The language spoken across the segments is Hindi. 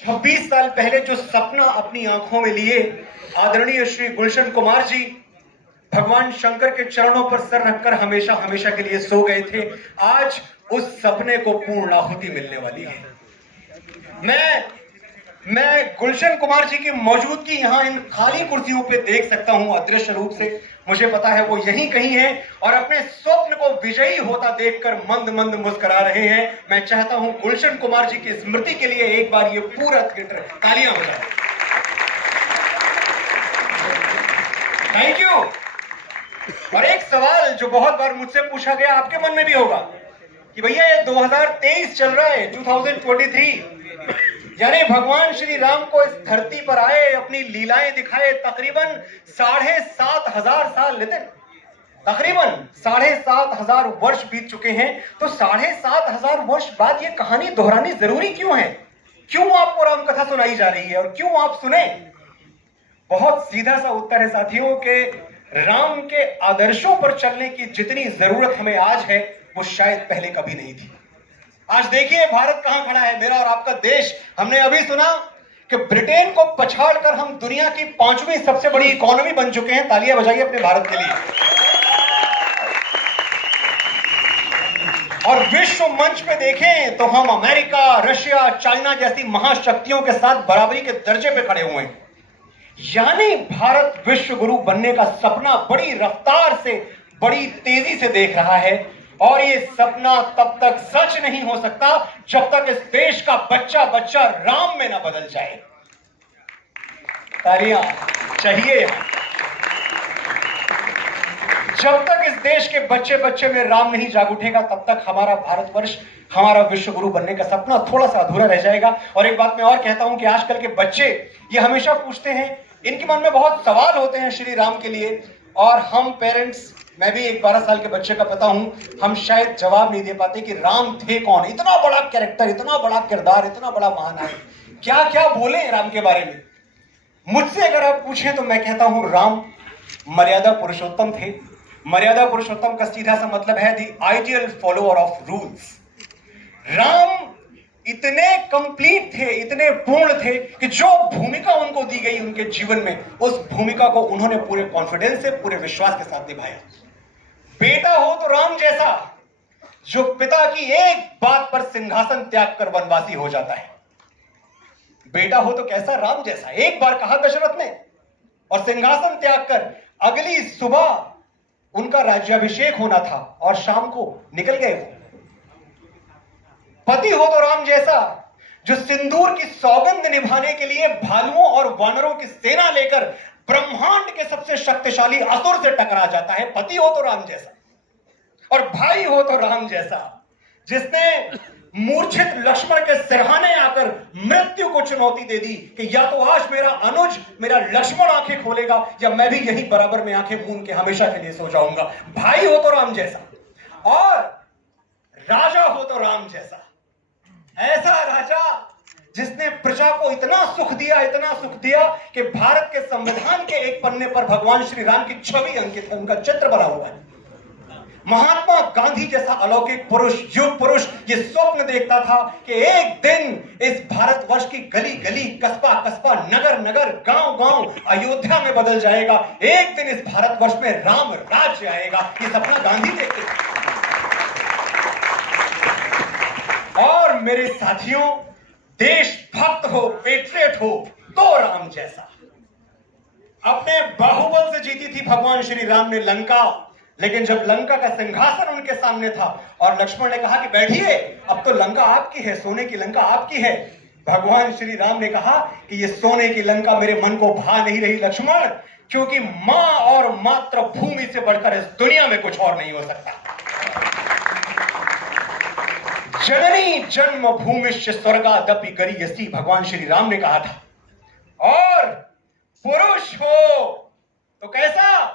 26 साल पहले जो सपना अपनी आंखों में लिए आदरणीय श्री गुलशन कुमार जी भगवान शंकर के चरणों पर सर रखकर हमेशा हमेशा के लिए सो गए थे, आज उस सपने को पूर्णाहुति मिलने वाली है। मैं गुलशन कुमार जी की मौजूदगी यहां इन खाली कुर्सियों पे देख सकता हूं अदृश्य रूप से। मुझे पता है वो यहीं कहीं है और अपने स्वप्न को विजयी होता देखकर मंद मंद मुस्कुरा रहे हैं। मैं चाहता हूं गुलशन कुमार जी की स्मृति के लिए एक बार ये पूरा थिएटर तालियां बजाए। Thank you. और एक सवाल जो बहुत बार मुझसे पूछा गया, आपके मन में भी होगा कि भैया ये 2023 चल रहा है, 2023, यानी भगवान श्री राम को इस धरती पर आए, अपनी लीलाएं दिखाए, तकरीबन 7,500 साल लेते, तकरीबन 7,500 वर्ष बीत चुके हैं। तो 7,500 वर्ष बाद ये कहानी दोहरानी जरूरी क्यों है? क्यों आपको राम कथा सुनाई जा रही है और क्यों आप सुने? बहुत सीधा सा उत्तर है साथियों के राम के आदर्शों पर चलने की जितनी जरूरत हमें आज है वो शायद पहले कभी नहीं थी। आज देखिए भारत कहां खड़ा है, मेरा और आपका देश। हमने अभी सुना कि ब्रिटेन को पछाड़कर हम दुनिया की 5वीं सबसे बड़ी इकोनॉमी बन चुके हैं। तालियां बजाइए अपने भारत के लिए। और विश्व मंच पे देखें तो हम अमेरिका, रशिया, चाइना जैसी महाशक्तियों के साथ बराबरी के दर्जे पे खड़े हुए हैं। यानी भारत विश्व गुरु बनने का सपना बड़ी रफ्तार से, बड़ी तेजी से देख रहा है। और ये सपना तब तक सच नहीं हो सकता जब तक इस देश का बच्चा बच्चा राम में ना बदल जाए। तालियां चाहिए। जब तक इस देश के बच्चे बच्चे में राम नहीं जाग उठेगा तब तक हमारा भारतवर्ष, हमारा विश्व गुरु बनने का सपना थोड़ा सा अधूरा रह जाएगा। और एक बात मैं और कहता हूं कि आजकल के बच्चे ये हमेशा पूछते हैं, इनके मन में बहुत सवाल होते हैं श्री राम के लिए, और हम पेरेंट्स, मैं भी एक 12 साल के बच्चे का पता हूं, हम शायद जवाब नहीं दे पाते कि राम थे कौन, इतना बड़ा कैरेक्टर, इतना बड़ा किरदार, इतना बड़ा महानायक, क्या क्या बोले राम के बारे में। मुझसे अगर आप पूछें तो मैं कहता हूं राम मर्यादा पुरुषोत्तम थे। मर्यादा पुरुषोत्तम का सीधा सा मतलब है the ideal follower of rules. Ram इतने कंप्लीट थे, इतने पूर्ण थे कि जो भूमिका उनको दी गई उनके जीवन में, उस भूमिका को उन्होंने पूरे कॉन्फिडेंस से, पूरे विश्वास के साथ निभाया। बेटा हो तो राम जैसा, जो पिता की एक बात पर सिंहासन त्याग कर वनवासी हो जाता है। बेटा हो तो कैसा? राम जैसा। एक बार कहा दशरथ ने और सिंहासन त्याग कर अगली सुबह उनका राज्याभिषेक होना था और शाम को निकल गए वो। पति हो तो राम जैसा, जो सिंदूर की सौगंध निभाने के लिए भालुओं और वानरों की सेना लेकर ब्रह्मांड के सबसे शक्तिशाली असुर से टकरा जाता है। पति हो तो राम जैसा। और भाई हो तो राम जैसा, जिसने मूर्छित लक्ष्मण के सिरहाने आकर मृत्यु को चुनौती दे दी कि या तो आज मेरा अनुज, मेरा लक्ष्मण आंखें खोलेगा या मैं भी यही बराबर में आंखें मूंद के हमेशा के लिए सो जाऊंगा। भाई हो तो राम जैसा। और राजा हो तो राम जैसा, ऐसा राजा जिसने प्रजा को इतना सुख दिया, इतना सुख दिया कि भारत के संविधान के एक पन्ने पर भगवान श्री राम की छवि अंकित है, उनका चित्र बना हुआ है। महात्मा गांधी जैसा अलौकिक पुरुष, युग पुरुष, ये स्वप्न देखता था कि एक दिन इस भारतवर्ष की गली गली, कस्बा कस्बा, नगर नगर, गांव गांव अयोध्या में बदल जाएगा। एक दिन इस भारतवर्ष में राम राज्य आएगा। ये सपना गांधी देखते थे। और मेरे साथियों, देशभक्त हो, पेट्रियट हो तो राम जैसा। अपने बाहुबल से जीती थी भगवान श्री राम ने लंका, लेकिन जब लंका का सिंहासन उनके सामने था और लक्ष्मण ने कहा कि बैठिए, अब तो लंका आपकी है, सोने की लंका आपकी है, भगवान श्री राम ने कहा कि ये सोने की लंका मेरे मन को भा नहीं रही लक्ष्मण, क्योंकि मां और मातृभूमि से बढ़कर इस दुनिया में कुछ और नहीं हो सकता। जननी जन्मभूमिश्च स्वर्गादपि गरीयसी, भगवान श्री राम ने कहा था। और पुरुष हो तो कैसा?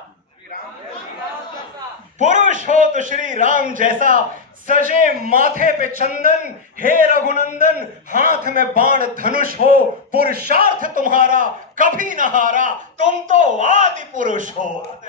पुरुष हो तो श्री राम जैसा, सजे माथे पे चंदन, हे रघुनंदन, हाथ में बाण धनुष हो, पुरुषार्थ तुम्हारा कभी न हारा, तुम तो आदि पुरुष हो।